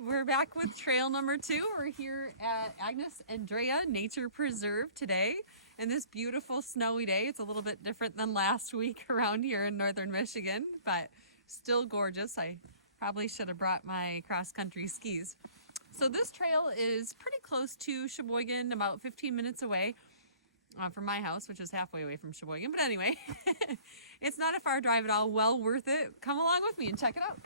We're back with trail number 2. We're here at Agnes Andreae Nature Preserve today, and this beautiful snowy day. It's a little bit different than last week around here in northern Michigan, but still gorgeous. I probably should have brought my cross-country skis. So this trail is pretty close to Sheboygan, about 15 minutes away from my house, which is halfway away from Sheboygan. But anyway, it's not a far drive at all. Well worth it. Come along with me and check it out.